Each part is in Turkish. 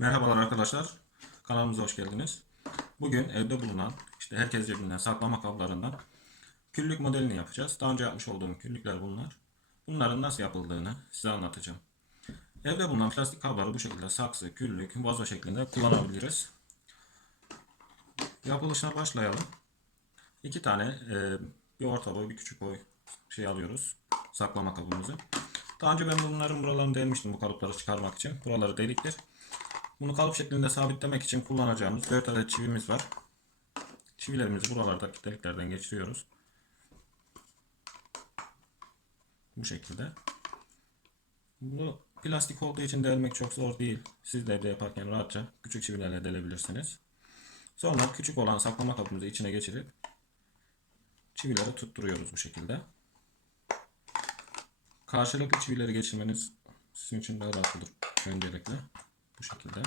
Merhabalar arkadaşlar. Kanalımıza hoş geldiniz. Bugün evde bulunan işte herkes cebinden saklama kablarından küllük modelini yapacağız. Daha önce yapmış olduğum küllükler bunlar. Bunların nasıl yapıldığını size anlatacağım. Evde bulunan plastik kabları bu şekilde saksı, küllük, vazo şeklinde kullanabiliriz. Yapılışına başlayalım. İki tane e, bir orta boy bir küçük boy şey alıyoruz. Saklama kabımızı. Daha önce ben bunların buralarını delmiştim bu kalıpları çıkarmak için. Buraları deliktir. Bunu kalıp şeklinde sabitlemek için kullanacağımız 4 adet çivimiz var. Çivilerimizi buralardaki deliklerden geçiriyoruz. Bu şekilde. Bu plastik olduğu için delmek çok zor değil. Siz de evde yaparken rahatça küçük çivilerle delebilirsiniz. Sonra küçük olan saklama kabımızı içine geçirip çivileri tutturuyoruz bu şekilde. Karşılıklı çivileri geçirmeniz sizin için daha rahat olur öncelikle. Bu şekilde.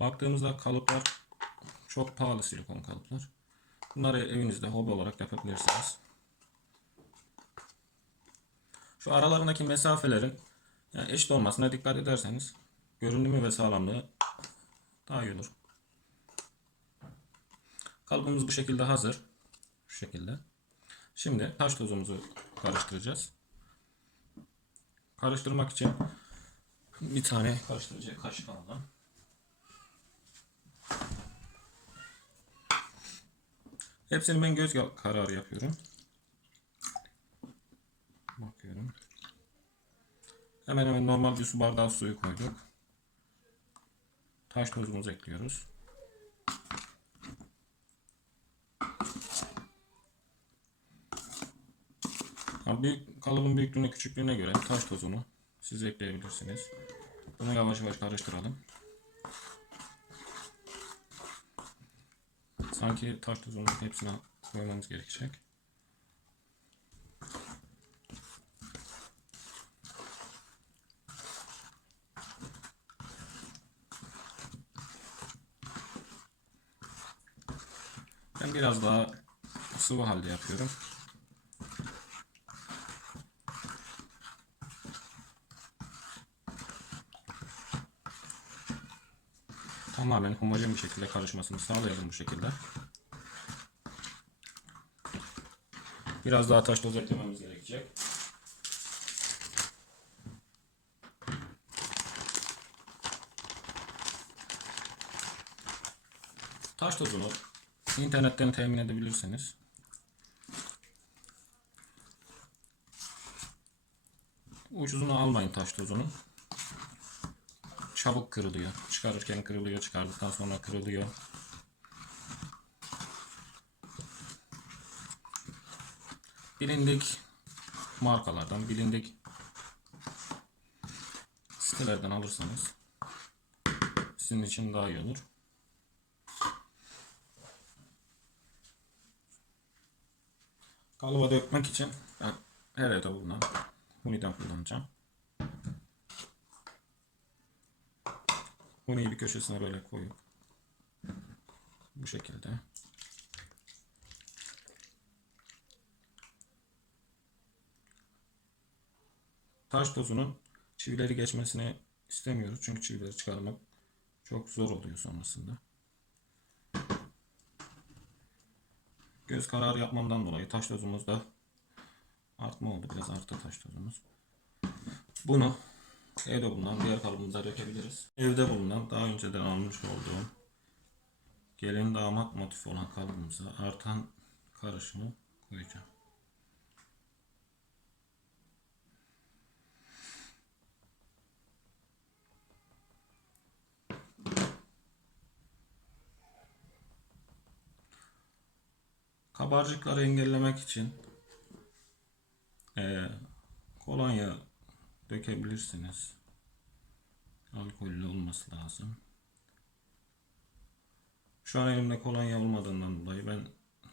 Baktığımızda kalıplar çok pahalı silikon kalıplar. Bunları evinizde hobi olarak yapabilirsiniz. Şu aralarındaki mesafelerin yani eşit olmasına dikkat ederseniz görünümü ve sağlamlığı daha iyi olur. Kalıbımız bu şekilde hazır. Şu şekilde. Şimdi taş tozumuzu karıştıracağız. Karıştırmak için bir tane karıştırıcı kaşık alalım. Hepsini ben göz kararı yapıyorum. Bakıyorum. Hemen hemen normal bir su bardağı suyu koyduk. Taş tozumuzu ekliyoruz. Büyük, kalıbın büyüklüğüne küçüklüğüne göre taş tozunu siz ekleyebilirsiniz. Bunu yavaş yavaş karıştıralım. Sanki taş tozunun hepsine koymamız gerekecek. Ben biraz daha sıvı halde yapıyorum. Tamamen homojen bir şekilde karışmasını sağlayalım bu şekilde. Biraz daha taş toz eklememiz gerekecek. Taş tozunu internetten temin edebilirsiniz. Ucuzunu almayın taş tozunu. Çabuk kırılıyor. Çıkarırken kırılıyor, çıkardıktan sonra kırılıyor. Bilindik markalardan, bilindik sitelerden alırsanız sizin için daha iyi olur. Kalıba dökmek için ben her evde bulunan huniden kullanacağım. Huniyi bir köşesine böyle koyup bu şekilde taş tozunun çivileri geçmesini istemiyoruz. Çünkü çivileri çıkarmak çok zor oluyor sonrasında. Göz kararı yapmamdan dolayı taş tozumuzda artma oldu. Biraz arttı taş tozumuz. Bunu evde bulunan diğer kalıbımıza dökebiliriz. Evde bulunan daha önceden almış olduğum gelin damat motifi olan kalıbımıza artan karışımı koyacağım. Kabarcıkları engellemek için eee, kolonya dökebilirsiniz. Alkollü olması lazım. Şu an elimde kolonya olmadığından dolayı ben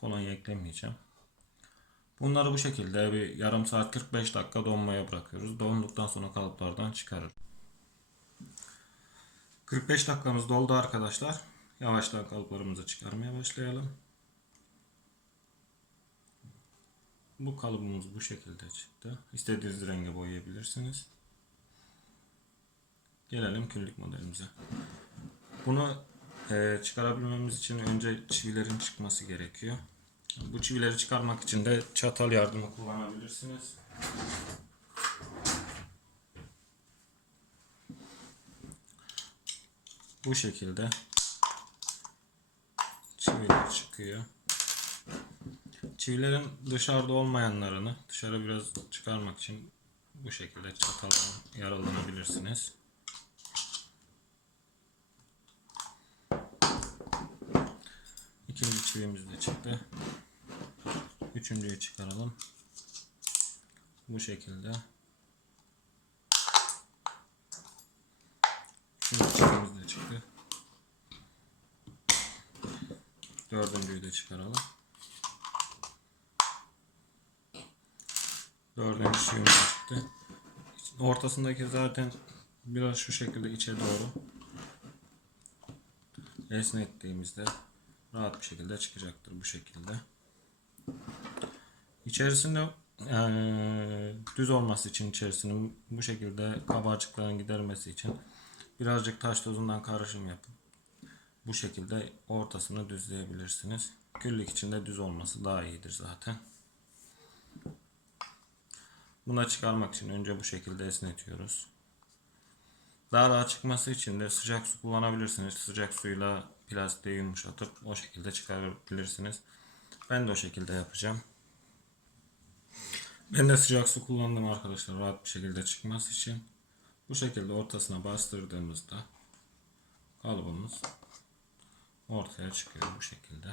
kolonya eklemeyeceğim. Bunları bu şekilde bir yarım saat 45 dakika donmaya bırakıyoruz. Donduktan sonra kalıplardan çıkarır. 45 dakikamız doldu arkadaşlar. Yavaştan kalıplarımızı çıkarmaya başlayalım. Bu kalıbımız bu şekilde çıktı. İstediğiniz renge boyayabilirsiniz. Gelelim küllük modelimize. Bunu e, çıkarabilmemiz için önce çivilerin çıkması gerekiyor. Bu çivileri çıkarmak için de çatal yardımı kullanabilirsiniz. Bu şekilde çiviler çıkıyor. Çivilerin dışarıda olmayanlarını dışarı biraz çıkarmak için bu şekilde çataldan yaralanabilirsiniz. İkinci çivimiz de çıktı. Üçüncüyü çıkaralım. Bu şekilde. Üçüncü çivimiz de çıktı. Dördüncüyü de çıkaralım. Dördüncü çıktı. Ortasındaki zaten biraz şu şekilde içe doğru esnettiğimizde rahat bir şekilde çıkacaktır bu şekilde. İçerisinde eee, düz olması için içerisinin bu şekilde kabarcıkların gidermesi için birazcık taş tozundan karışım yapıp bu şekilde ortasını düzleyebilirsiniz. Küllük içinde düz olması daha iyidir zaten. Buna çıkarmak için önce bu şekilde esnetiyoruz. Daha rahat çıkması için de sıcak su kullanabilirsiniz. Sıcak suyla plastiği yumuşatıp o şekilde çıkarabilirsiniz. Ben de o şekilde yapacağım. Ben de sıcak su kullandım arkadaşlar rahat bir şekilde çıkması için. Bu şekilde ortasına bastırdığımızda kalıbımız ortaya çıkıyor bu şekilde.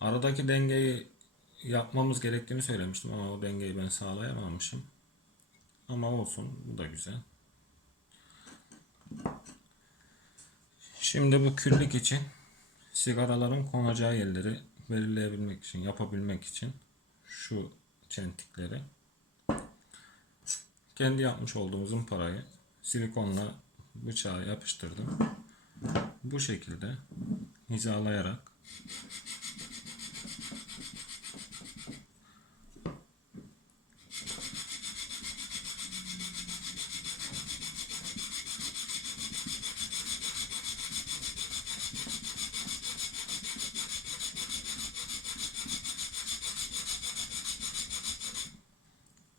Aradaki dengeyi yapmamız gerektiğini söylemiştim ama o dengeyi ben sağlayamamışım. Ama olsun bu da güzel. Şimdi bu küllük için sigaraların konacağı yerleri belirleyebilmek için, yapabilmek için şu çentikleri kendi yapmış olduğumuz parayı silikonla bıçağa yapıştırdım. Bu şekilde hizalayarak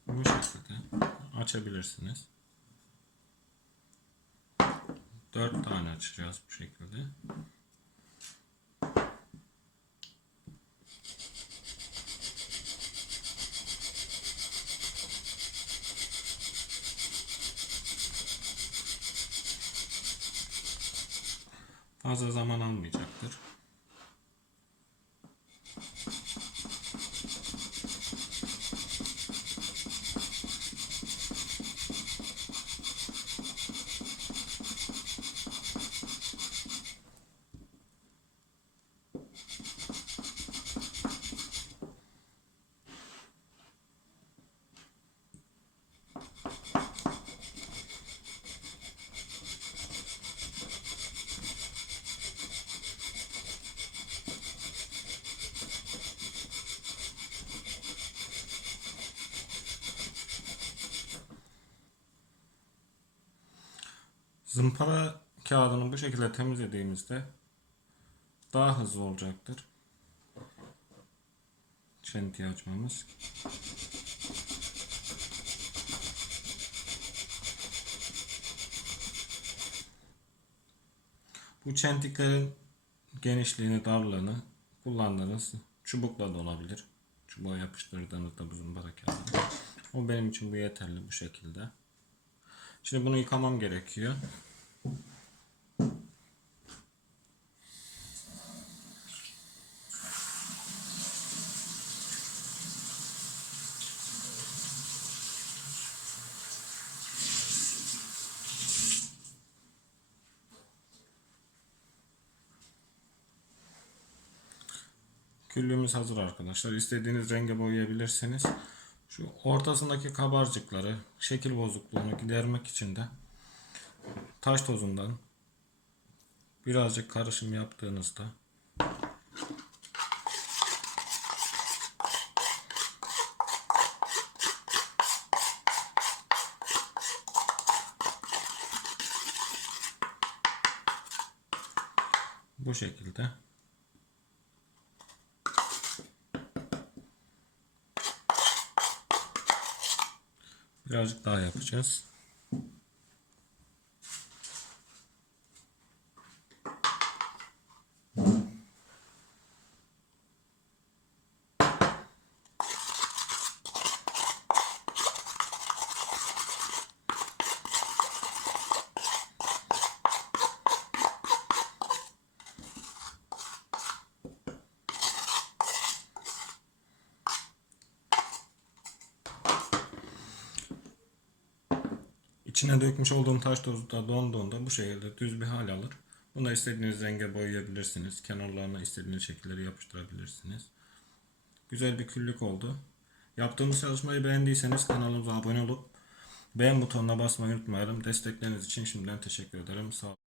bu şekilde açabilirsiniz. Dört tane açacağız bu şekilde. Fazla zaman almayacaktır. Zımpara kağıdını bu şekilde temizlediğimizde daha hızlı olacaktır. Çentiyi açmamız. Bu çentiklerin genişliğini, darlığını kullandığınız çubukla da olabilir. Çubuğa yapıştırdığınızda bu zımpara kağıdını. O benim için bu yeterli bu şekilde. Şimdi bunu yıkamam gerekiyor. Küllüğümüz hazır arkadaşlar. İstediğiniz renge boyayabilirsiniz şu ortasındaki kabarcıkları, şekil bozukluğunu gidermek için de taş tozundan birazcık karışım yaptığınızda bu şekilde Birazcık daha yapacağız. İçine dökmüş olduğum taş tozu da donduğunda bu şekilde düz bir hal alır. Bunu da istediğiniz renge boyayabilirsiniz. Kenarlarına istediğiniz şekilleri yapıştırabilirsiniz. Güzel bir küllük oldu. Yaptığımız çalışmayı beğendiyseniz kanalımıza abone olup beğen butonuna basmayı unutmayalım. Destekleriniz için şimdiden teşekkür ederim. Sağ olun.